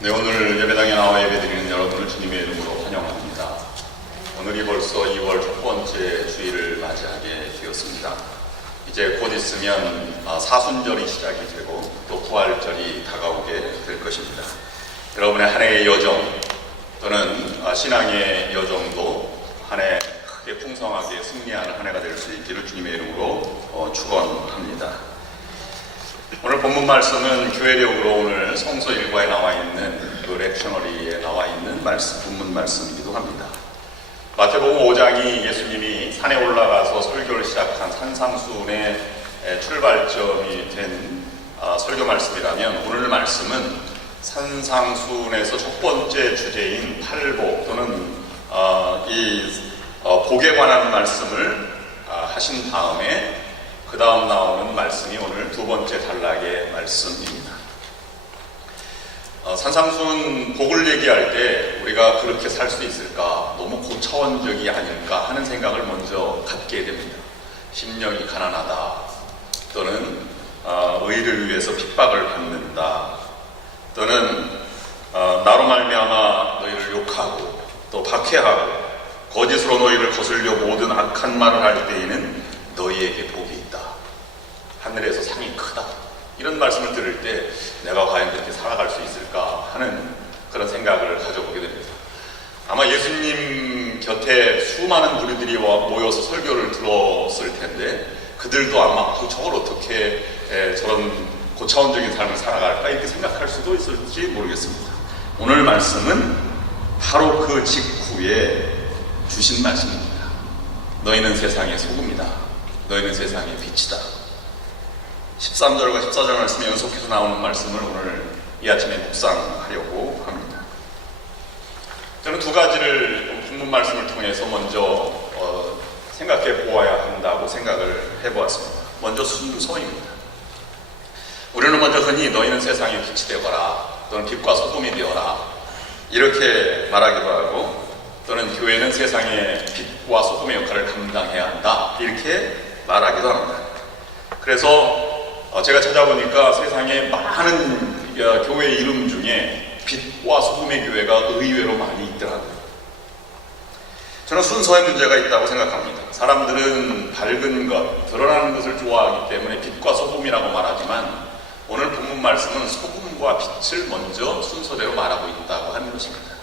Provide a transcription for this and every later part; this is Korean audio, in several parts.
네, 오늘 예배당에 나와 예배드리는 여러분을 주님의 이름으로 환영합니다. 오늘이 벌써 2월 첫 번째 주일을 맞이하게 되었습니다. 이제 곧 있으면 사순절이 시작이 되고 또 부활절이 다가오게 될 것입니다. 여러분의 한 해의 여정 또는 신앙의 여정도 한 해 크게 풍성하게 승리하는 한 해가 될 수 있기를 주님의 이름으로 축원합니다. 오늘 본문 말씀은 교회력으로 오늘 성서 일과에 나와 있는 그 렉셔너리에 나와 있는 본문 말씀이기도 합니다. 마태복음 5장이 예수님이 산에 올라가서 설교를 시작한 산상수훈의 출발점이 된 설교 말씀이라면, 오늘 말씀은 산상수훈에서 첫 번째 주제인 팔복 또는 복에 관한 말씀을 하신 다음에 그 다음 나오는 말씀이 오늘 두 번째 단락의 말씀입니다. 산상수훈 복을 얘기할 때 우리가 그렇게 살 수 있을까, 너무 고차원적이 아닐까 하는 생각을 먼저 갖게 됩니다. 심령이 가난하다, 또는 의를 위해서 핍박을 받는다, 또는 나로 말미암아 너희를 욕하고 또 박해하고 거짓으로 너희를 거슬려 모든 악한 말을 할 때에는 너희에게 복이 있다, 하늘에서 상이 크다, 이런 말씀을 들을 때 내가 과연 그렇게 살아갈 수 있을까 하는 그런 생각을 가져보게 됩니다. 아마 예수님 곁에 수많은 무리들이 모여서 설교를 들었을 텐데 그들도 아마 저걸 어떻게 저런 고차원적인 삶을 살아갈까 이렇게 생각할 수도 있을지 모르겠습니다. 오늘 말씀은 바로 그 직후에 주신 말씀입니다. 너희는 세상의 소금이다, 너희는 세상의 빛이다. 13절과 14절 말씀이 연속해서 나오는 말씀을 오늘 이 아침에 묵상하려고 합니다. 저는 두 가지를 본문 말씀을 통해서 먼저 생각해 보아야 한다고 생각을 해보았습니다. 먼저 순서입니다. 우리는 먼저 흔히 너희는 세상의 빛이 되어라, 또는 빛과 소금이 되어라, 이렇게 말하기도 하고, 또는 교회는 세상의 빛과 소금의 역할을 감당해야 한다, 이렇게 말하기도 합니다. 그래서 제가 찾아보니까 세상에 많은 교회 이름 중에 빛과 소금의 교회가 의외로 많이 있더라고요. 저는 순서에 문제가 있다고 생각합니다. 사람들은 밝은 것, 드러나는 것을 좋아하기 때문에 빛과 소금이라고 말하지만, 오늘 본문 말씀은 소금과 빛을 먼저 순서대로 말하고 있다고 하는 것입니다.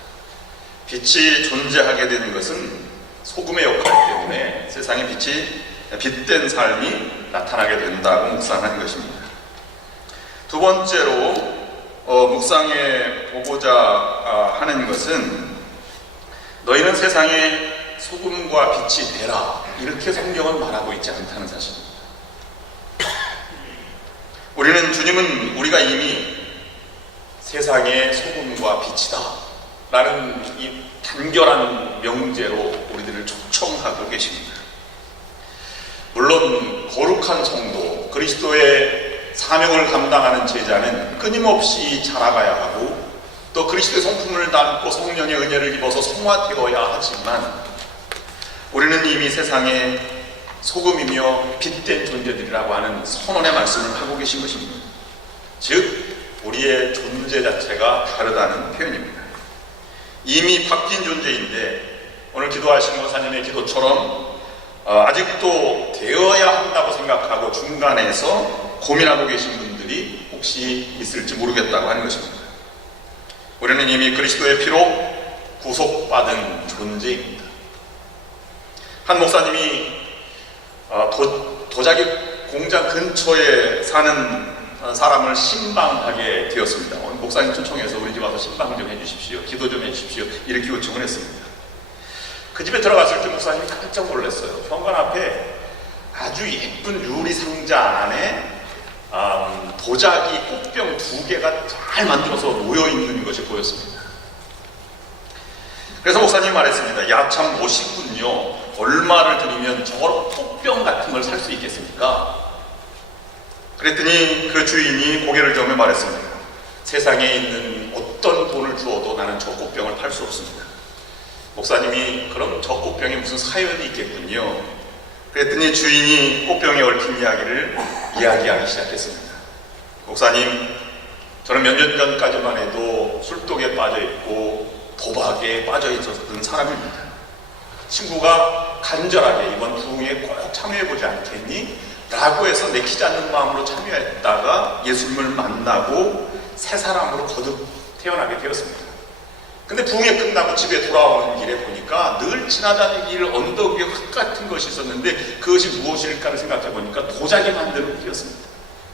빛이 존재하게 되는 것은 소금의 역할 때문에 세상의 빛이 빛된 삶이 나타나게 된다고 묵상하는 것입니다. 두 번째로 묵상해 보고자 하는 것은 너희는 세상의 소금과 빛이 되라, 이렇게 성경은 말하고 있지 않다는 사실입니다. 주님은 우리가 이미 세상의 소금과 빛이다 라는 이 단결한 명제로 우리들을 초청하고 계십니다. 물론 거룩한 성도, 그리스도의 사명을 감당하는 제자는 끊임없이 자라가야 하고 또 그리스도의 성품을 담고 성령의 은혜를 입어서 성화되어야 하지만, 우리는 이미 세상의 소금이며 빛된 존재들이라고 하는 선언의 말씀을 하고 계신 것입니다. 즉 우리의 존재 자체가 다르다는 표현입니다. 이미 바뀐 존재인데, 오늘 기도하신 목사님의 기도처럼 아직도 되어야 한다고 생각하고 중간에서 고민하고 계신 분들이 혹시 있을지 모르겠다고 하는 것입니다. 우리는 이미 그리스도의 피로 구속받은 존재입니다. 한 목사님이 도자기 공장 근처에 사는 사람을 신방하게 되었습니다. 목사님 초청해서 우리 집 와서 신방 좀 해주십시오, 기도 좀 해주십시오, 이렇게 요청을 했습니다. 그 집에 들어갔을 때 목사님이 깜짝 놀랐어요. 현관 앞에 아주 예쁜 유리 상자 안에 도자기 꽃병 2개가 잘 만들어서 놓여있는 것이 보였습니다. 그래서 목사님이 말했습니다. 야, 참 멋있군요. 얼마를 들이면 저런 꽃병 같은 걸 살 수 있겠습니까? 그랬더니 그 주인이 고개를 저으며 말했습니다. 세상에 있는 어떤 돈을 주어도 나는 저 꽃병을 팔 수 없습니다. 목사님이 그럼 저 꽃병에 무슨 사연이 있겠군요. 그랬더니 주인이 꽃병에 얽힌 이야기를 이야기하기 시작했습니다. 목사님, 저는 몇 년 전까지만 해도 술독에 빠져있고 도박에 빠져있었던 사람입니다. 친구가 간절하게 이번 부흥에 꼭 참여해보지 않겠니? 라고 해서 내키지 않는 마음으로 참여했다가 예수님을 만나고 새 사람으로 거듭 태어나게 되었습니다. 근데 부흥이 끝나고 집에 돌아오는 길에 보니까 늘 지나다니는 길 언덕 위에 흙 같은 것이 있었는데 그것이 무엇일까를 생각해 보니까 도자기 만드는 길이었습니다.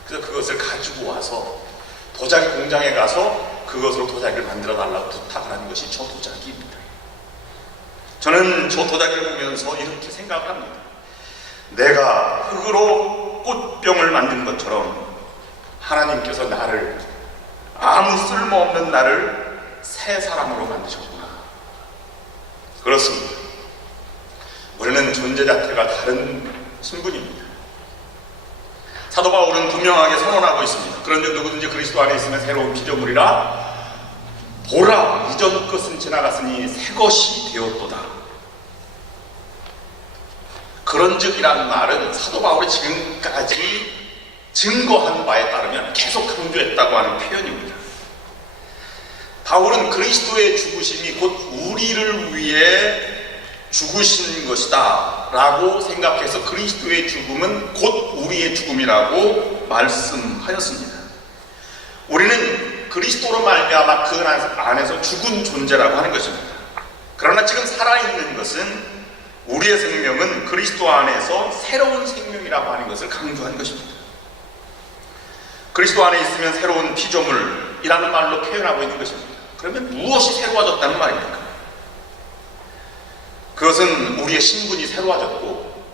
그래서 그것을 가지고 와서 도자기 공장에 가서 그것으로 도자기를 만들어 달라고 부탁을 하는 것이 저 도자기입니다. 저는 저 도자기를 보면서 이렇게 생각을 합니다. 내가 흙으로 꽃병을 만든 것처럼 하나님께서 나를, 아무 쓸모없는 나를 새 사람으로 만드셨구나. 그렇습니다. 우리는 존재 자체가 다른 신분입니다. 사도 바울은 분명하게 선언하고 있습니다. 그런즉 누구든지 그리스도 안에 있으면 새로운 피조물이라. 보라, 이전 것은 지나갔으니 새 것이 되었도다. 그런즉이라는 말은 사도 바울이 지금까지 증거한 바에 따르면 계속 강조했다고 하는 표현입니다. 바울은 그리스도의 죽으심이 곧 우리를 위해 죽으신 것이다 라고 생각해서 그리스도의 죽음은 곧 우리의 죽음이라고 말씀하였습니다. 우리는 그리스도로 말미암아 그 안에서 죽은 존재라고 하는 것입니다. 그러나 지금 살아있는 것은 우리의 생명은 그리스도 안에서 새로운 생명이라고 하는 것을 강조한 것입니다. 그리스도 안에 있으면 새로운 피조물이라는 말로 표현하고 있는 것입니다. 그러면 무엇이 새로워졌다는 말입니까? 그것은 우리의 신분이 새로워졌고,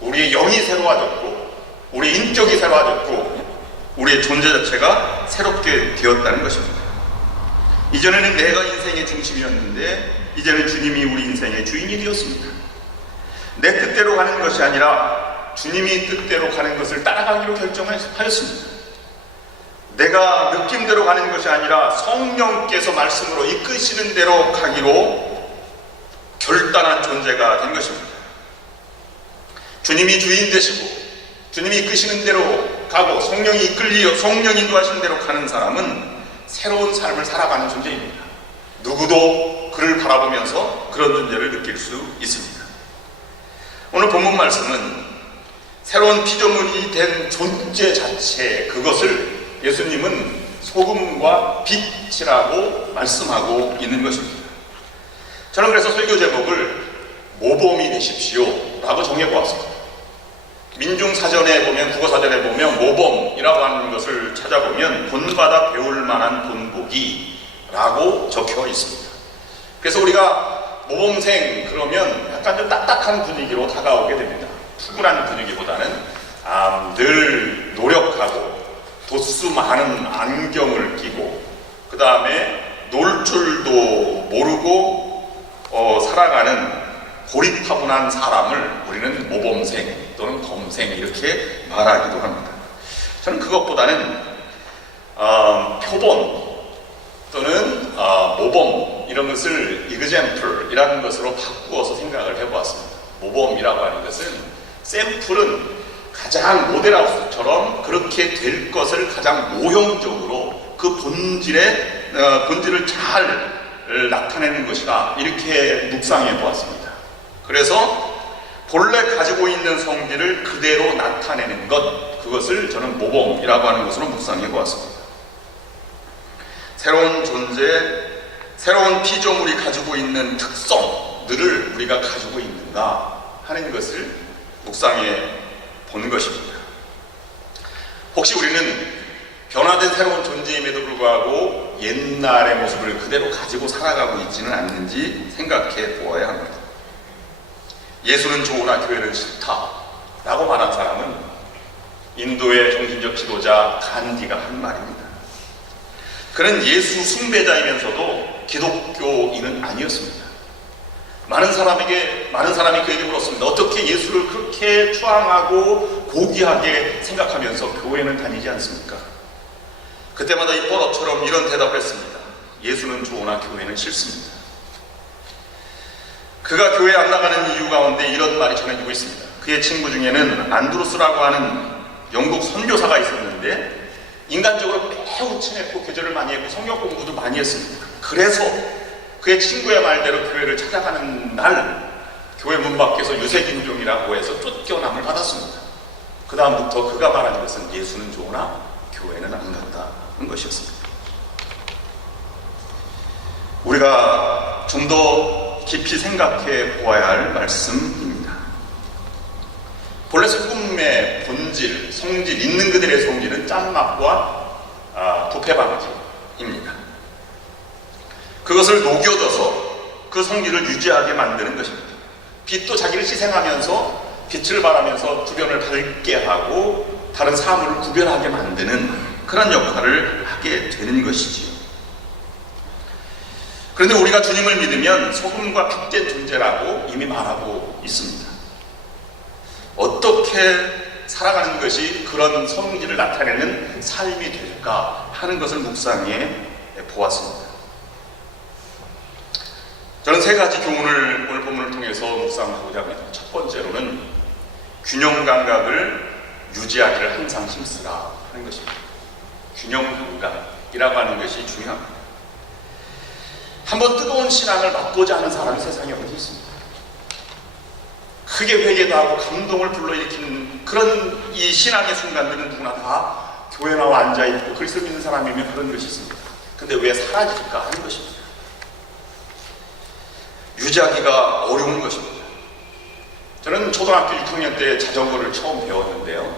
우리의 영이 새로워졌고, 우리의 인격이 새로워졌고, 우리의 존재 자체가 새롭게 되었다는 것입니다. 이전에는 내가 인생의 중심이었는데 이제는 주님이 우리 인생의 주인이 되었습니다. 내 뜻대로 가는 것이 아니라 주님이 뜻대로 가는 것을 따라가기로 결정하였습니다. 내가 느낌대로 가는 것이 아니라 성령께서 말씀으로 이끄시는 대로 가기로 결단한 존재가 된 것입니다. 주님이 주인 되시고 주님이 이끄시는 대로 가고 성령이 인도하시는 대로 가는 사람은 새로운 삶을 살아가는 존재입니다. 누구도 그를 바라보면서 그런 존재를 느낄 수 있습니다. 오늘 본문 말씀은 새로운 피조물이 된 존재 자체, 그것을 예수님은 소금과 빛이라고 말씀하고 있는 것입니다. 저는 그래서 설교 제목을 모범이 되십시오 라고 정해보았습니다. 민중사전에 보면, 국어사전에 보면 모범이라고 하는 것을 찾아보면 본받아 배울 만한 본보기라고 적혀 있습니다. 그래서 우리가 모범생 그러면 약간 좀 딱딱한 분위기로 다가오게 됩니다. 푸근한 분위기보다는 늘 노력하고 도수 많은 안경을 끼고 그 다음에 놀 줄도 모르고 살아가는 고리타분한 사람을 우리는 모범생 또는 범생 이렇게 말하기도 합니다. 저는 그것보다는 표본 또는 모범 이런 것을 example이라는 것으로 바꾸어서 생각을 해보았습니다. 모범이라고 하는 것은 샘플은 가장 모델하우스처럼 그렇게 될 것을 가장 모형적으로 그 본질을 잘 나타내는 것이다, 이렇게 묵상해 보았습니다. 그래서 본래 가지고 있는 성질을 그대로 나타내는 것, 그것을 저는 모범이라고 하는 것으로 묵상해 보았습니다. 새로운 존재, 새로운 피조물이 가지고 있는 특성들을 우리가 가지고 있는가 하는 것을 묵상해 보는 것입니다. 혹시 우리는 변화된 새로운 존재임에도 불구하고 옛날의 모습을 그대로 가지고 살아가고 있지는 않는지 생각해 보아야 합니다. 예수는 좋으나 교회는 싫다 라고 말한 사람은 인도의 종신적 지도자 간디가 한 말입니다. 그는 예수 숭배자이면서도 기독교인은 아니었습니다. 많은 사람이 그에게 물었습니다. 어떻게 예수를 그렇게 추앙하고 고귀하게 생각하면서 교회는 다니지 않습니까? 그때마다 이 버릇처럼 이런 대답을 했습니다. 예수는 좋으나 교회는 싫습니다. 그가 교회에 안 나가는 이유 가운데 이런 말이 전해지고 있습니다. 그의 친구 중에는 안드루스라고 하는 영국 선교사가 있었는데 인간적으로 매우 친했고 교제를 많이 했고 성경 공부도 많이 했습니다. 그래서 그의 친구의 말대로 교회를 찾아가는 날 교회 문 밖에서 유색인종이라고 해서 쫓겨남을 받았습니다. 그 다음부터 그가 말하는 것은 예수는 좋으나 교회는 안 간다는 것이었습니다. 우리가 좀 더 깊이 생각해 보아야 할 말씀입니다. 본래 소금의 본질, 성질, 있는 그들의 성질은 짠맛과 부패 방지입니다. 그것을 녹여줘서 그 성질을 유지하게 만드는 것입니다. 빛도 자기를 희생하면서 빛을 발하면서 주변을 밝게 하고 다른 사물을 구별하게 만드는 그런 역할을 하게 되는 것이지요. 그런데 우리가 주님을 믿으면 소금과 빛된 존재라고 이미 말하고 있습니다. 어떻게 살아가는 것이 그런 성질을 나타내는 삶이 될까 하는 것을 묵상해 보았습니다. 저는 세 가지 교훈을 오늘 본문을 통해서 묵상하고자 합니다. 첫 번째로는 균형 감각을 유지하기를 항상 힘쓰라 하는 것입니다. 균형 감각이라고 하는 것이 중요합니다. 한번 뜨거운 신앙을 맛보지 않은 사람이 세상에 어디 있습니까? 크게 회개도 하고 감동을 불러일으키는 그런 이 신앙의 순간들은 누구나 다 교회 나와 앉아있고 그리스도 믿는 사람이면 그런 것이 있습니다. 근데 왜 사라질까 하는 것입니다. 유지하기가 어려운 것입니다. 저는 초등학교 6학년 때 자전거를 처음 배웠는데요.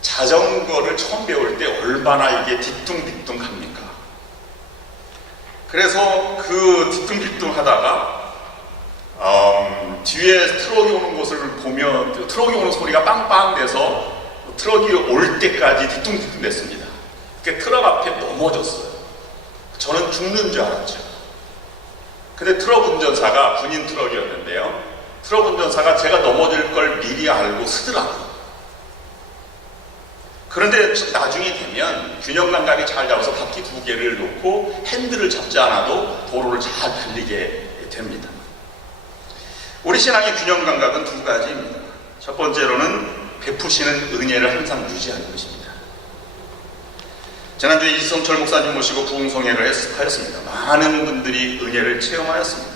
자전거를 처음 배울 때 얼마나 이게 뒤뚱뒤뚱합니까? 그래서 그 뒤뚱뒤뚱 하다가 뒤에 트럭이 오는 것을 보면 트럭이 오는 소리가 빵빵 돼서 트럭이 올 때까지 뒤뚱뒤뚱 됐습니다. 트럭 앞에 넘어졌어요. 저는 죽는 줄 알았죠. 근데 트럭 운전사가 군인 트럭이었는데요. 트럭 운전사가 제가 넘어질 걸 미리 알고 쓰더라고요. 그런데 나중에 되면 균형 감각이 잘 잡아서 바퀴 두 개를 놓고 핸들을 잡지 않아도 도로를 잘 달리게 됩니다. 우리 신앙의 균형 감각은 두 가지입니다. 첫 번째로는 베푸시는 은혜를 항상 유지하는 것입니다. 지난주에 이성철 목사님 모시고 부흥성회를 하였습니다. 많은 분들이 은혜를 체험하였습니다.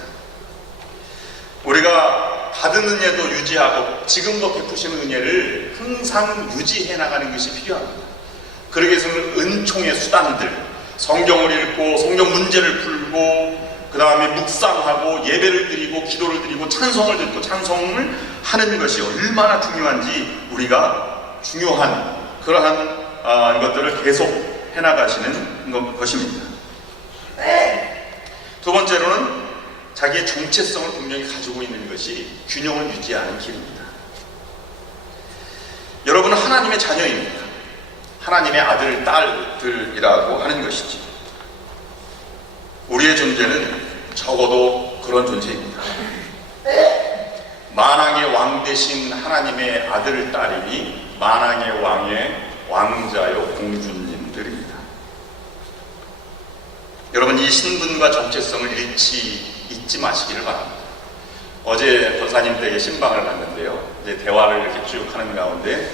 우리가 받은 은혜도 유지하고 지금도 베푸시는 은혜를 항상 유지해 나가는 것이 필요합니다. 그러기 위해서는 은총의 수단들, 성경을 읽고 성경 문제를 풀고 그 다음에 묵상하고 예배를 드리고 기도를 드리고 찬송을 듣고 찬송을 하는 것이 얼마나 중요한지 우리가 중요한 그러한 것들을 계속 해나가시는 것입니다. 두 번째로는 자기의 정체성을 분명히 가지고 있는 것이 균형을 유지하는 길입니다. 여러분은 하나님의 자녀입니다. 하나님의 아들, 딸들이라고 하는 것이지. 우리의 존재는 적어도 그런 존재입니다. 만왕의 왕 되신 하나님의 아들, 딸이니 만왕의 왕의 왕자요 공주님들입니다. 여러분, 이 신분과 정체성을 잊지 마시기를 바랍니다. 어제 권사님 댁에 신방을 갔는데요. 이제 대화를 이렇게 쭉 하는 가운데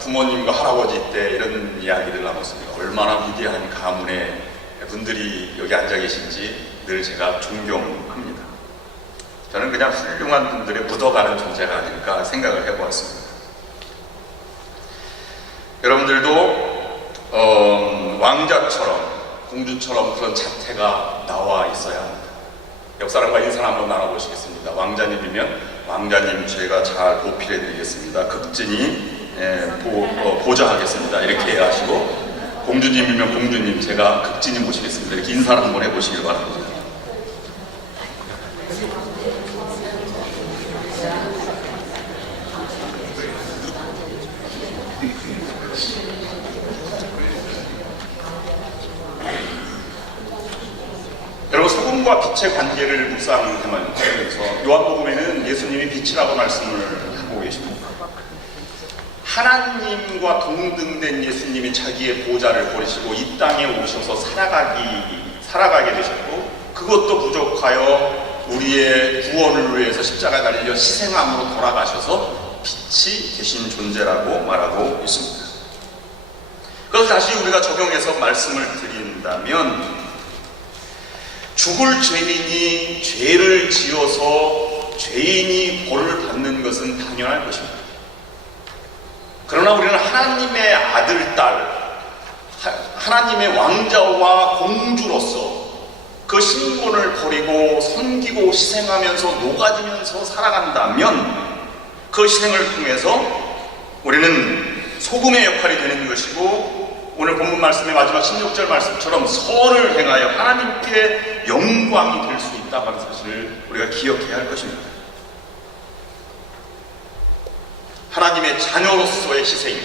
부모님과 할아버지 때 이런 이야기를 나눴습니다. 얼마나 위대한 가문의 분들이 여기 앉아 계신지 늘 제가 존경합니다. 저는 그냥 훌륭한 분들의 묻어가는 존재가 아닐까 생각을 해보았습니다. 여러분들도 왕자처럼 공주처럼 그런 자태가 나와 있어야 합니다. 옆사람과 인사 한번 나눠보시겠습니다. 왕자님이면 왕자님 제가 잘 보필해 드리겠습니다. 극진히 보좌하겠습니다. 이렇게 하시고, 공주님이면 공주님 제가 극진히 모시겠습니다. 이렇게 인사를 한번 해보시길 바랍니다. 여러분, 소금과 빛의 관계를 묵상하면서 요한복음에는 예수님이 빛이라고 말씀을 하고 계십니다. 하나님과 동등된 예수님이 자기의 보좌를 버리시고 이 땅에 오셔서 살아가게 되셨고, 그것도 부족하여 우리의 구원을 위해서 십자가에 달려 희생함으로 돌아가셔서 빛이 되신 존재라고 말하고 있습니다. 그것을 다시 우리가 적용해서 말씀을 드린다면, 죽을 죄인이 죄를 지어서 죄인이 벌을 받는 것은 당연할 것입니다. 그러나 우리는 하나님의 아들, 딸, 하나님의 왕자와 공주로서 그 신분을 버리고 섬기고 희생하면서 녹아지면서 살아간다면, 그 희생을 통해서 우리는 소금의 역할이 되는 것이고, 오늘 본문 말씀의 마지막 16절 말씀처럼 선을 행하여 하나님께 영광이 될 수 있다는 사실을 우리가 기억해야 할 것입니다. 하나님의 자녀로서의 희생,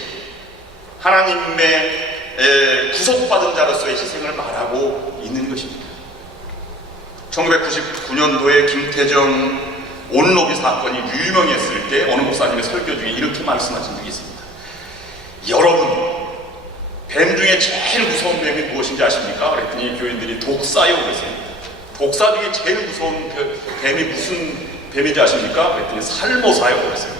하나님의 구속받은 자로서의 희생을 말하고 있는 것입니다. 1999년도에 김태정 온로비 사건이 유명했을 때 어느 목사님의 설교 중에 이렇게 말씀하신 적이 있습니다. 여러분, 뱀 중에 제일 무서운 뱀이 무엇인지 아십니까? 그랬더니 교인들이 독사요 그랬습니다. 독사 중에 제일 무서운 뱀이 무슨 뱀인지 아십니까? 그랬더니 살모사요 그랬어요.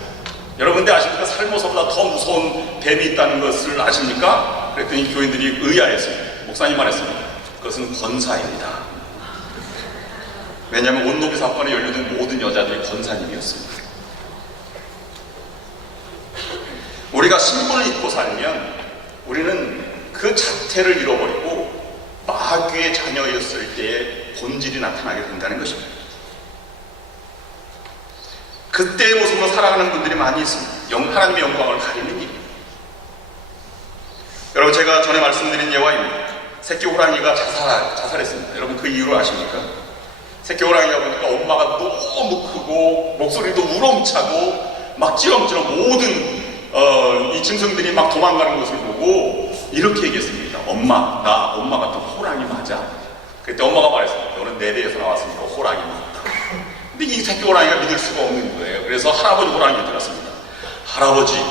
여러분들 아십니까? 살모사보다 더 무서운 뱀이 있다는 것을 아십니까? 그랬더니 교인들이 의아했습니다. 목사님 말했습니다. 그것은 권사입니다. 왜냐하면 온노비 사건에 연루된 모든 여자들이 권사님이었습니다. 우리가 신분을 잊고 살면 우리는 그 자태를 잃어버리고 마귀의 자녀였을 때의 본질이 나타나게 된다는 것입니다. 그때의 모습으로 살아가는 분들이 많이 있습니다. 하나님의 영광을 가리는 일입니다. 여러분, 제가 전에 말씀드린 예화입니다. 새끼 호랑이가 자살했습니다. 여러분, 그 이유를 아십니까? 새끼 호랑이가 보니까 엄마가 너무 크고 목소리도 우렁차고 막 찌렁찌렁 모든 이 짐승들이 막 도망가는 것을 보고 이렇게 얘기했습니다. 엄마 같은 호랑이 맞아. 그때 엄마가 말했습니다. 너는 내 배에서 나왔으니까 호랑이 맞다. 근데 이 새끼 호랑이가 믿을 수가 없는 거예요. 그래서 할아버지 호랑이를 들었습니다. 할아버지,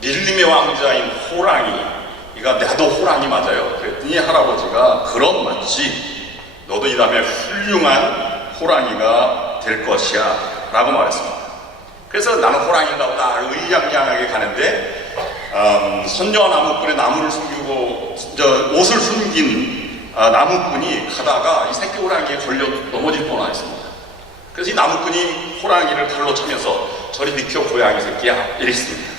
밀림의 왕자인 호랑이가 나도 호랑이 맞아요. 그랬더니 할아버지가 그럼 맞지. 너도 이 다음에 훌륭한 호랑이가 될 것이야 라고 말했습니다. 그래서 나는 호랑이인가 보다 의양양하게 가는데 선녀와 나무꾼의 나무를 숨기고 옷을 숨긴 나무꾼이 가다가 이 새끼 호랑이에 걸려 넘어질 뻔했습니다. 그래서 이 나무꾼이 호랑이를 칼로 차면서 저리 비켜 고양이 새끼야 이랬습니다.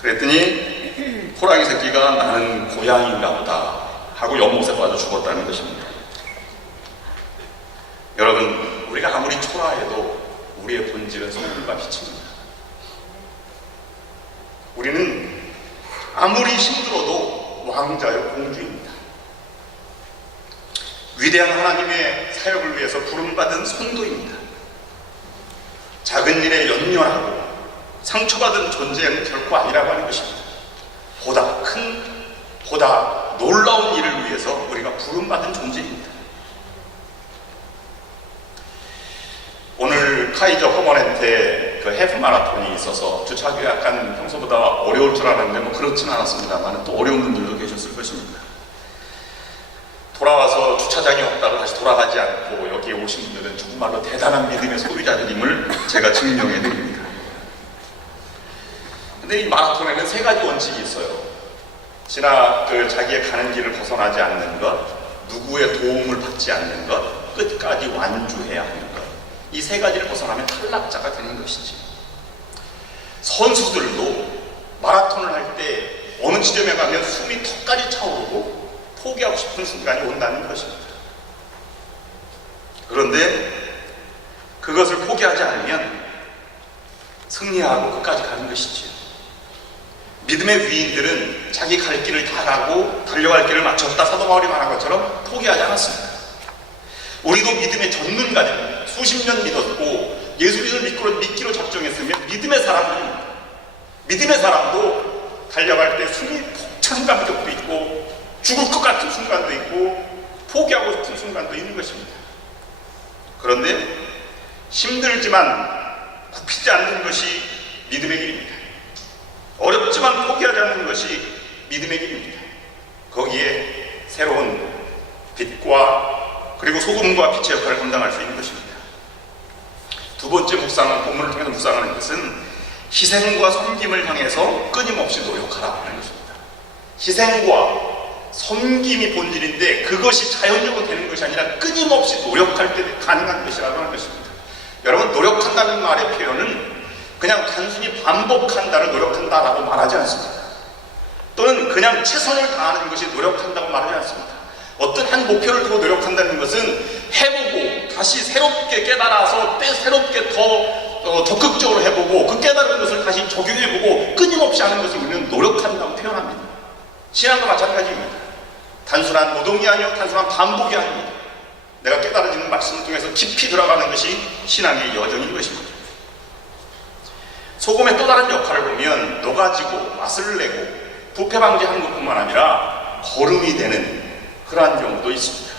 그랬더니 호랑이 새끼가 나는 고양이인가 보다 하고 연못에 빠져 죽었다는 것입니다. 여러분, 우리가 아무리 초라해도 우리의 본질은 성품과 빛입니다. 우리는 아무리 힘들어도 왕자요 공주입니다. 위대한 하나님의 사역을 위해서 부름받은 성도입니다. 작은 일에 연연하고 상처받은 존재는 결코 아니라고 하는 것입니다. 보다 큰, 보다 놀라운 일을 위해서 우리가 부름받은 존재입니다. 오늘 카이저 허먼한테 그 해프 마라톤이 있어서 주차하기 약간 평소보다 어려울 줄 알았는데 뭐 그렇지는 않았습니다만 또 어려운 분들도 계셨을 것입니다. 돌아와서 주차장이 없다고 다시 돌아가지 않고 여기에 오신 분들은 정말로 대단한 믿음의 소유자들임을 제가 증명해 드립니다. 근데 이 마라톤에는 세 가지 원칙이 있어요. 자기의 가는 길을 벗어나지 않는 것, 누구의 도움을 받지 않는 것, 끝까지 완주해야 하는 것. 이 세 가지를 벗어나면 탈락자가 되는 것이지. 선수들도 마라톤을 할 때 어느 지점에 가면 숨이 턱까지 차오르고 포기하고 싶은 순간이 온다는 것입니다. 그런데 그것을 포기하지 않으면 승리하고 끝까지 가는 것이지요. 믿음의 위인들은 자기 갈 길을 다 가고 달려갈 길을 마쳤다 사도 바울이 말한 것처럼 포기하지 않았습니다. 우리도 믿음의 전문가들, 수십 년 믿었고 예수님을 믿기로 작정했으면 믿음의 사람들입니다. 믿음의 사람도 달려갈 때 숨이 푹 찬 감격도 있고 죽을 것 같은 순간도 있고 포기하고 싶은 순간도 있는 것입니다. 그런데 힘들지만 굽히지 않는 것이 믿음의 길입니다. 어렵지만 포기하지 않는 것이 믿음의 길입니다. 거기에 새로운 빛과 그리고 소금과 빛의 역할을 감당할 수 있는 것입니다. 두 번째 본문을 통해서 묵상하는 것은 희생과 섬김을 향해서 끊임없이 노력하라 하는 것입니다. 희생과 섬김이 본질인데 그것이 자연적으로 되는 것이 아니라 끊임없이 노력할 때 가능한 것이라고 하는 것입니다. 여러분, 노력한다는 말의 표현은 그냥 단순히 반복한다를 노력한다라고 말하지 않습니다. 또는 그냥 최선을 다하는 것이 노력한다고 말하지 않습니다. 어떤 한 목표를 두고 노력한다는 것은 해보고 다시 새롭게 깨달아서 새롭게 더 적극적으로 해보고 그 깨달은 것을 다시 적용해보고 끊임없이 하는 것을 우리는 노력한다고 표현합니다. 신앙과 마찬가지입니다. 단순한 노동이 아니요 단순한 반복이 아닙니다. 내가 깨달아지는 말씀을 통해서 깊이 들어가는 것이 신앙의 여정인 것입니다. 소금의 또 다른 역할을 보면 녹아지고 맛을 내고 부패 방지하는 것뿐만 아니라 거름이 되는 그러한 경우도 있습니다.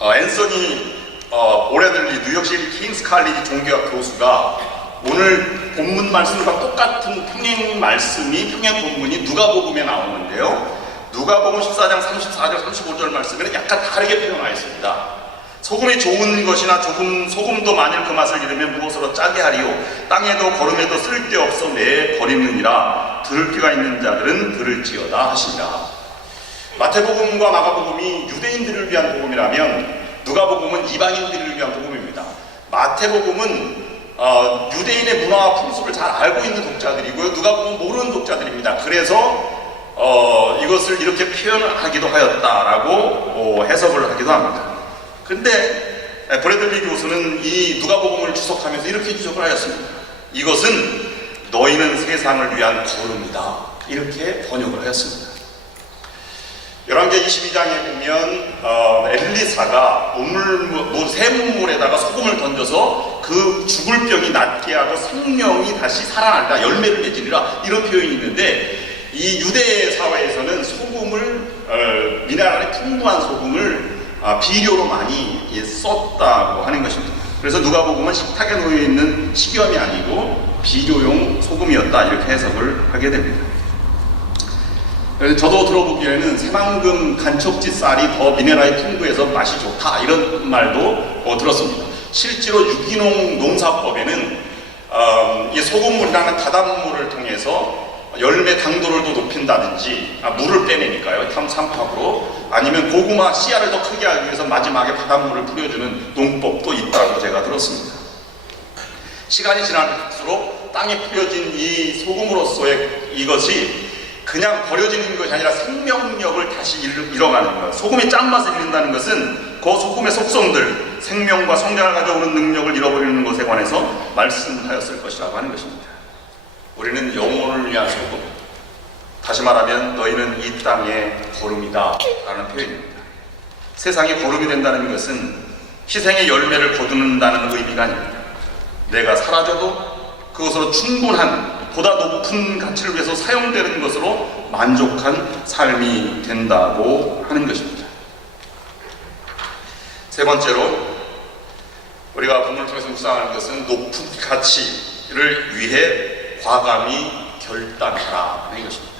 앤서니 오레들리 뉴욕시 킹스 칼리지 종교학 교수가 오늘 본문 말씀과 똑같은 평행 본문이 누가복음에 나오는데요. 누가복음 14장 34절 35절 말씀에는 약간 다르게 표현하였습니다. 소금이 좋은 것이나 소금도 만일 그 맛을 잃으면 무엇으로 짜게 하리요. 땅에도 거름에도 쓸데없어 내 버리느니라. 들을 귀가 있는 자들은 들을지어다 하시니라. 마태복음과 마가복음이 유대인들을 위한 복음이라면 누가복음은 이방인들을 위한 복음입니다. 마태복음은 유대인의 문화와 풍습을 잘 알고 있는 독자들이고요. 누가복음은 모르는 독자들입니다. 그래서 이것을 이렇게 표현하기도 하였다라고 해석을 하기도 합니다. 근데 브래들리 교수는 이 누가복음을 주석하면서 이렇게 주석을 하였습니다. 이것은 너희는 세상을 위한 거름이다. 이렇게 번역을 하였습니다. 열왕기 22장에 보면 엘리사가 새 문물에다가 소금을 던져서 그 죽을 병이 낫게 하고 생명이 다시 살아나리라, 열매를 맺으리라, 이런 표현이 있는데 이 유대 사회에서는 소금을 미네랄이 풍부한 소금을 비료로 많이 썼다고 하는 것입니다. 그래서 누가복음은 식탁에 놓여있는 식염이 아니고 비료용 소금이었다, 이렇게 해석을 하게 됩니다. 그래서 저도 들어보기에는 새만금 간척지 쌀이 더 미네랄이 풍부해서 맛이 좋다, 이런 말도 들었습니다. 실제로 유기농 농사법에는 이 소금물이라는 바닷물을 통해서 열매 당도를 더 높인다든지, 물을 빼내니까요, 삼합으로, 아니면 고구마 씨알을 더 크게 하기 위해서 마지막에 바닷물을 뿌려주는 농법도 있다고 제가 들었습니다. 시간이 지날수록 땅에 뿌려진 이 소금으로서의 이것이 그냥 버려지는 것이 아니라 생명력을 다시 잃어가는 거예요. 소금이 짠맛을 잃는다는 것은 그 소금의 속성들, 생명과 성장을 가져오는 능력을 잃어버리는 것에 관해서 말씀하였을 것이라고 하는 것입니다. 우리는 영혼을 위한 소금, 다시 말하면 너희는 이 땅의 거름이다 라는 표현입니다. 세상이 거름이 된다는 것은 희생의 열매를 거두는다는 의미가 아닙니다. 내가 사라져도 그것으로 충분한 보다 높은 가치를 위해서 사용되는 것으로 만족한 삶이 된다고 하는 것입니다. 세 번째로 우리가 본문을 통해서 묵상하는 것은 높은 가치를 위해 과감히 결단하라 하는 것입니다.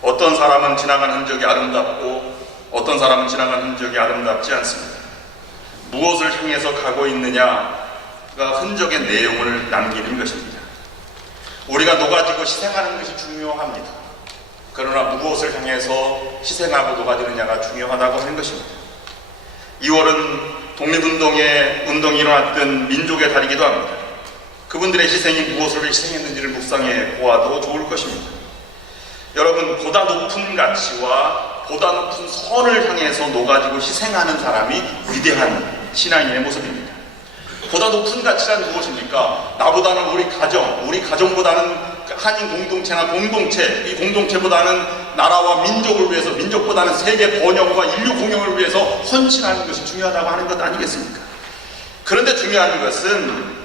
어떤 사람은 지나간 흔적이 아름답고 어떤 사람은 지나간 흔적이 아름답지 않습니다. 무엇을 향해서 가고 있느냐가 흔적의 내용을 남기는 것입니다. 우리가 녹아지고 희생하는 것이 중요합니다. 그러나 무엇을 향해서 희생하고 녹아지느냐가 중요하다고 하는 것입니다. 2월은 독립운동이 일어났던 민족의 달이기도 합니다. 그분들의 희생이 무엇을 희생했는지를 묵상해 보아도 좋을 것입니다. 여러분, 보다 높은 가치와 보다 높은 선을 향해서 녹아지고 희생하는 사람이 위대한 신앙인의 모습입니다. 보다 높은 가치란 무엇입니까? 나보다는 우리 가정보다는 한인 공동체나 공동체, 이 공동체보다는 나라와 민족을 위해서, 민족보다는 세계 번영과 인류 공영을 위해서 헌신하는 것이 중요하다고 하는 것 아니겠습니까? 그런데 중요한 것은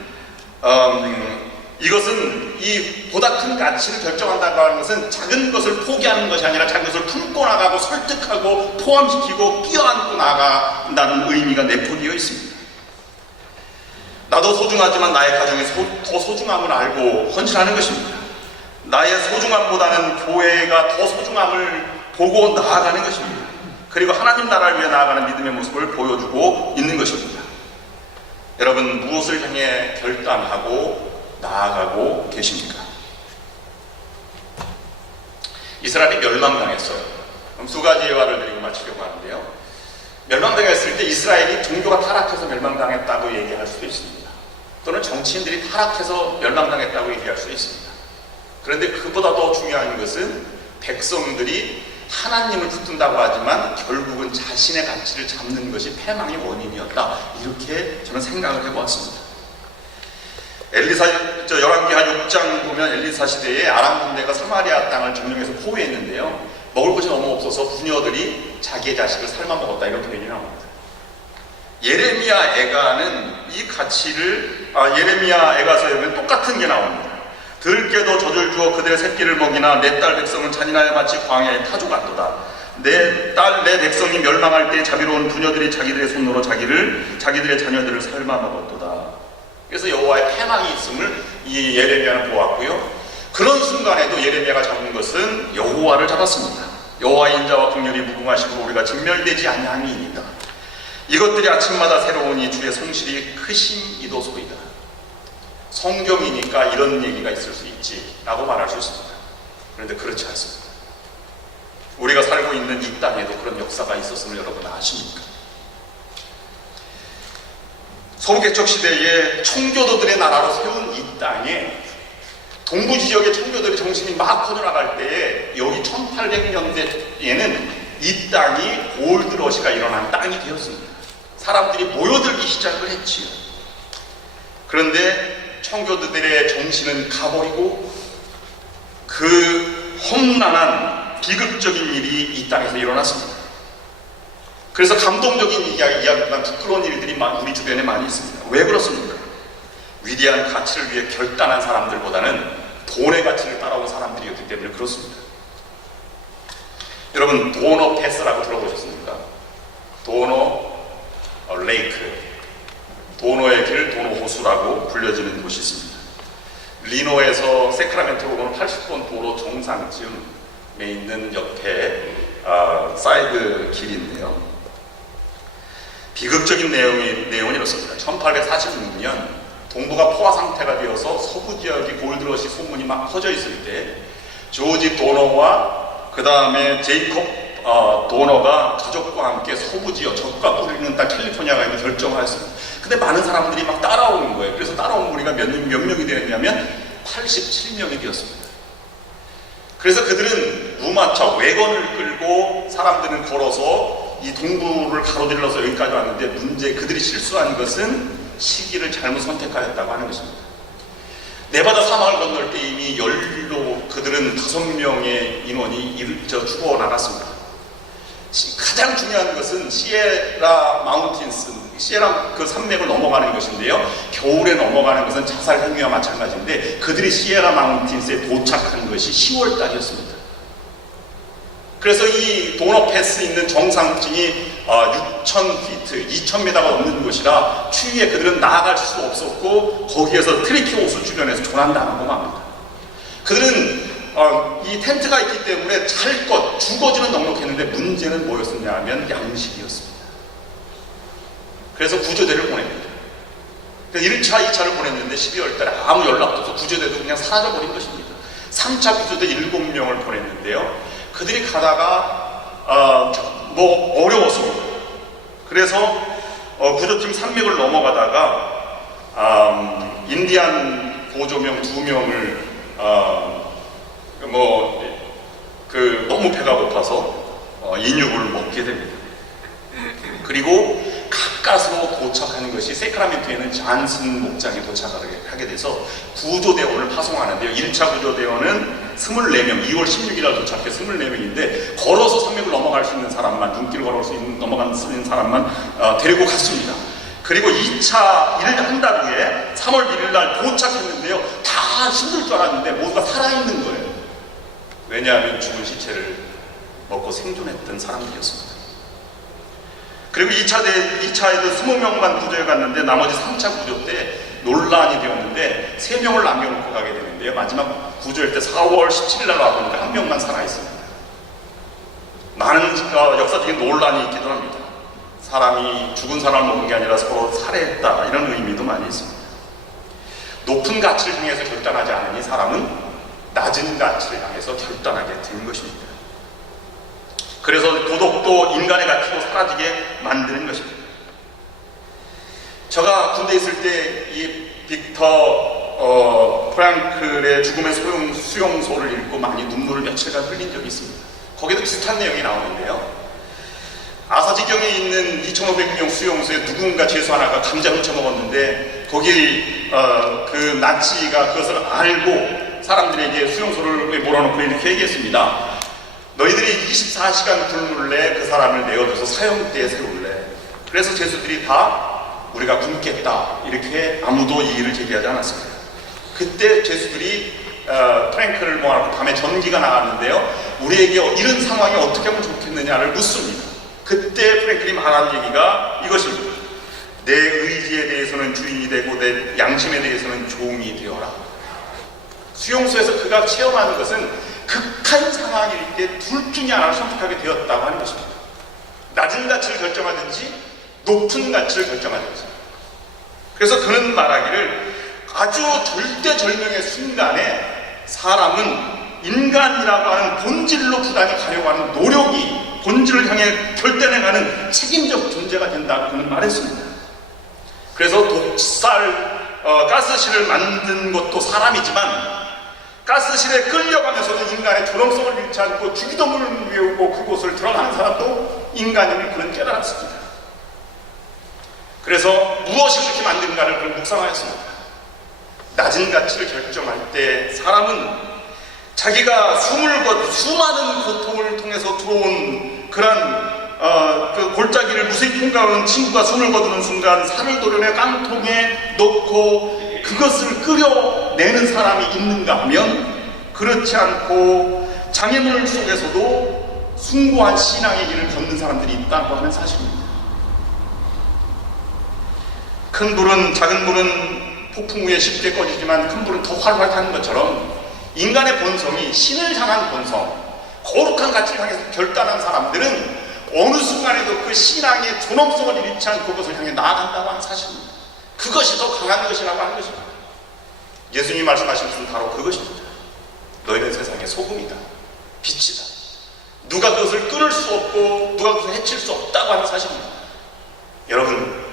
이것은 이 보다 큰 가치를 결정한다고 하는 것은 작은 것을 포기하는 것이 아니라 작은 것을 품고 나가고 설득하고 포함시키고 끼어안고 나간다는 의미가 내포되어 있습니다. 나도 소중하지만 나의 가정이 더 소중함을 알고 헌신하는 것입니다. 나의 소중함보다는 교회가 더 소중함을 보고 나아가는 것입니다. 그리고 하나님 나라를 위해 나아가는 믿음의 모습을 보여주고 있는 것입니다. 여러분, 무엇을 향해 결단하고 나아가고 계십니까? 이스라엘이 멸망당했어요. 그럼 두 가지 예화를 드리고 마치려고 하는데요. 멸망당했을 때 이스라엘이 종교가 타락해서 멸망당했다고 얘기할 수도 있습니다. 또는 정치인들이 타락해서 멸망당했다고 얘기할 수도 있습니다. 그런데 그보다 더 중요한 것은 백성들이 하나님을 붙든다고 하지만 결국은 자신의 가치를 잡는 것이 패망의 원인이었다. 이렇게 저는 생각을 해보았습니다. 열왕기하 6장 보면 엘리사 시대에 아람 군대가 사마리아 땅을 점령해서 포위했는데요. 먹을 것이 너무 없어서 부녀들이 자기의 자식을 삶아 먹었다. 이렇게 얘기 나옵니다. 예레미야 애가는 이 가치를 예레미야 애가서에 보면 똑같은 게 나옵니다. 들깨도 젖을 주어 그들의 새끼를 먹이나 내 딸 백성은 잔인하여 마치 광야에 타조같도다. 내 백성이 멸망할 때 자비로운 부녀들이 자기들의 손으로 자기들의 자녀들을 삶아 먹었도다. 그래서 여호와의 패망이 있음을 이 예레미야는 보았고요. 그런 순간에도 예레미야가 잡은 것은 여호와를 잡았습니다. 여호와의 인자와 긍휼이 무궁하시고 우리가 진멸되지 아니함이니이다. 이것들이 아침마다 새로우니 주의 성실이 크심이도소이다. 성경이니까 이런 얘기가 있을 수 있지 라고 말할 수 있습니다. 그런데 그렇지 않습니다. 우리가 살고 있는 이 땅에도 그런 역사가 있었음을 여러분 아십니까? 서구개척 시대에 청교도들의 나라로 세운 이 땅에 동부 지역의 청교도들의 정신이 막 퍼져나갈 때에 여기 1800년대에는 이 땅이 골드러시가 일어난 땅이 되었습니다. 사람들이 모여들기 시작을 했지요. 그런데 청교도들의 정신은 가버리고 그 험난한 비극적인 일이 이 땅에서 일어났습니다. 그래서 감동적인 이야기보다 부끄러운 일들이 우리 주변에 많이 있습니다. 왜 그렇습니까? 위대한 가치를 위해 결단한 사람들보다는 돈의 가치를 따라온 사람들이었기 때문에 그렇습니다. 여러분 도너 패스라고 들어보셨습니까? 도너 레이크, 도너의 길, 도너 호수라고 불려지는 곳이 있습니다. 리노에서 세크라멘토로 오는 80번 도로 정상쯤에 있는 옆에 사이드 길인데요. 비극적인 내용은 이렇습니다. 1846년 동부가 포화 상태가 되어서 서부 지역이 골드러시 소문이 막 퍼져 있을 때 조지 도너와 그 다음에 제이콥 도너가 가족과 함께 서부 지역 적과 뿌리는 땅 캘리포니아가 있는 결정하였습니다. 근데 많은 사람들이 막 따라오는 거예요. 그래서 따라온 무리가 몇 명이 되었냐면 87명이 되었습니다. 그래서 그들은 우마차 외건을 끌고 사람들은 걸어서 이 동부를 가로질러서 여기까지 왔는데 그들이 실수한 것은 시기를 잘못 선택하였다고 하는 것입니다. 네바다 사막을 건널 때 이미 그들은 5명의 인원이 죽어 나갔습니다. 가장 중요한 것은 시에라 그 산맥을 넘어가는 것인데요. 겨울에 넘어가는 것은 자살 행위와 마찬가지인데 그들이 시에라 마운틴스에 도착한 것이 10월 달이었습니다. 그래서 이 도너 패스 있는 정상층이 6,000피트, 2,000m가 넘는 곳이라 추위에 그들은 나아갈 수 없었고 거기에서 트리키 호수 주변에서 조난당하고 맙니다. 그들은 이 텐트가 있기 때문에 잘 것, 주거지는 넉넉했는데 문제는 뭐였었냐 하면 양식이었습니다. 그래서 구조대를 보냅니다. 그래서 1차, 2차를 보냈는데 12월 달에 아무 연락도 없어 구조대도 그냥 사라져버린 것입니다. 3차 구조대 7명을 보냈는데요. 그들이 가다가 어려워서 그래서 구조팀 산맥을 넘어가다가 인디안 보조명 2명을 너무 배가 고파서 인육을 먹게 됩니다. 그리고 가까스로 도착하는 것이 세크라멘토에는 잔슨 목장에 도착을 하게 돼서 구조대원을 파송하는데요. 1차 구조대원은 24명, 2월 16일 날 도착해 24명인데 걸어서 산맥을 넘어갈 수 있는 사람만, 눈길 걸어서 넘어갈 수 있는 사람만 데리고 갔습니다. 그리고 2차 일을 한 달 후에 3월 1일 날 도착했는데요. 다 힘들 줄 알았는데 모두가 살아있는 거예요. 왜냐하면 죽은 시체를 먹고 생존했던 사람들이었습니다. 그리고 2차에도 20명만 구조해 갔는데 나머지 3차 구조 때 논란이 되었는데 3명을 남겨놓고 가게 되는데요. 마지막 구조할 때 4월 17일 날 와보니까 1명만 살아있습니다. 많은 역사적인 논란이 있기도 합니다. 사람이 죽은 사람을 먹은 게 아니라 서로 살해했다 이런 의미도 많이 있습니다. 높은 가치를 향해서 결단하지 않으니 사람은 낮은 가치를 향해서 결단하게 된 것입니다. 그래서 도덕도 인간의 가치도 사라지게 만드는 것입니다. 제가 군대에 있을 때 이 빅터 프랑클의 죽음의 수용소를 읽고 많이 눈물을 며칠간 흘린 적이 있습니다. 거기도 비슷한 내용이 나오는데요. 아사지경에 있는 2,500명 수용소에 누군가 죄수 하나가 감자 훔쳐먹었는데 거기 그 나치가 그것을 알고 사람들에게 수용소를 몰아놓고 이렇게 얘기했습니다. 너희들이 24시간 굶을래 그 사람을 내어줘서 사형대에 세울래. 그래서 죄수들이 다 우리가 굶겠다 이렇게 아무도 이의를 제기하지 않았습니다. 그때 죄수들이 프랭클을 모아놓고 밤에 전기가 나갔는데요, 우리에게 이런 상황이 어떻게 하면 좋겠느냐를 묻습니다. 그때 프랭클이 말한 얘기가 이것입니다. 내 의지에 대해서는 주인이 되고 내 양심에 대해서는 종이 되어라. 수용소에서 그가 체험하는 것은 극한 상황일 때 둘 중에 하나를 선택하게 되었다고 하는 것입니다. 낮은 가치를 결정하든지 높은 가치를 결정하든지. 그래서 그는 말하기를 아주 절대절명의 순간에 사람은 인간이라고 하는 본질로 부단히 가려고 하는 노력이 본질을 향해 결단해가는 책임적 존재가 된다고 그는 말했습니다. 그래서 가스실을 만든 것도 사람이지만 가스실에 끌려가면서도 인간의 존엄성을 잃지 않고 주기도문을 외우고 그곳을 들어가는 사람도 인간임을 그는 깨달았습니다. 그래서 무엇이 그렇게 만든가를 그는 묵상하였습니다. 낮은 가치를 결정할 때 사람은 자기가 수많은 고통을 통해서 들어온 그런 그 골짜기를 무수히 통과하는 친구가 숨을 거두는 순간 살을 도려내 깡통에 넣고 그것을 끓여내는 사람이 있는가 하면 그렇지 않고 장애물 속에서도 숭고한 신앙의 길을 걷는 사람들이 있다고 하는 사실입니다. 큰 불은 작은 불은 폭풍 후에 쉽게 꺼지지만 큰 불은 더 활활 타는 것처럼 인간의 본성이 신을 향한 본성, 거룩한 가치를 향해서 결단한 사람들은 어느 순간에도 그 신앙의 존엄성을 잃지 않고 그것을 향해 나아간다고 하는 사실입니다. 그것이 더 강한 것이라고 하는 것입니다. 예수님이 말씀하신 것은 바로 그것입니다. 너희는 세상의 소금이다, 빛이다. 누가 그것을 끊을 수 없고 누가 그것을 해칠 수 없다고 하는 사실입니다. 여러분,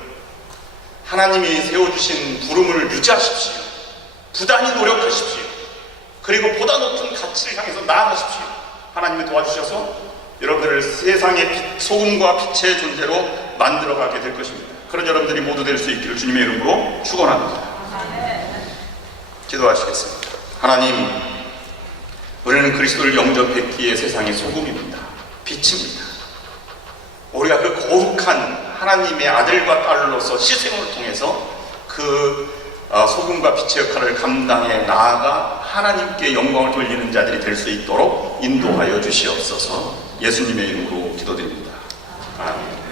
하나님이 세워주신 부름을 유지하십시오. 부단히 노력하십시오. 그리고 보다 높은 가치를 향해서 나아가십시오. 하나님이 도와주셔서 여러분들을 세상의 소금과 빛의 존재로 만들어가게 될 것입니다. 그런 여러분들이 모두 될 수 있기를 주님의 이름으로 축원합니다. 기도하시겠습니다. 하나님, 우리는 그리스도를 영접했기에 세상의 소금입니다. 빛입니다. 우리가 그 거룩한 하나님의 아들과 딸로서 희생을 통해서 그 소금과 빛의 역할을 감당해 나아가 하나님께 영광을 돌리는 자들이 될 수 있도록 인도하여 주시옵소서. 예수님의 이름으로 기도드립니다. 아멘.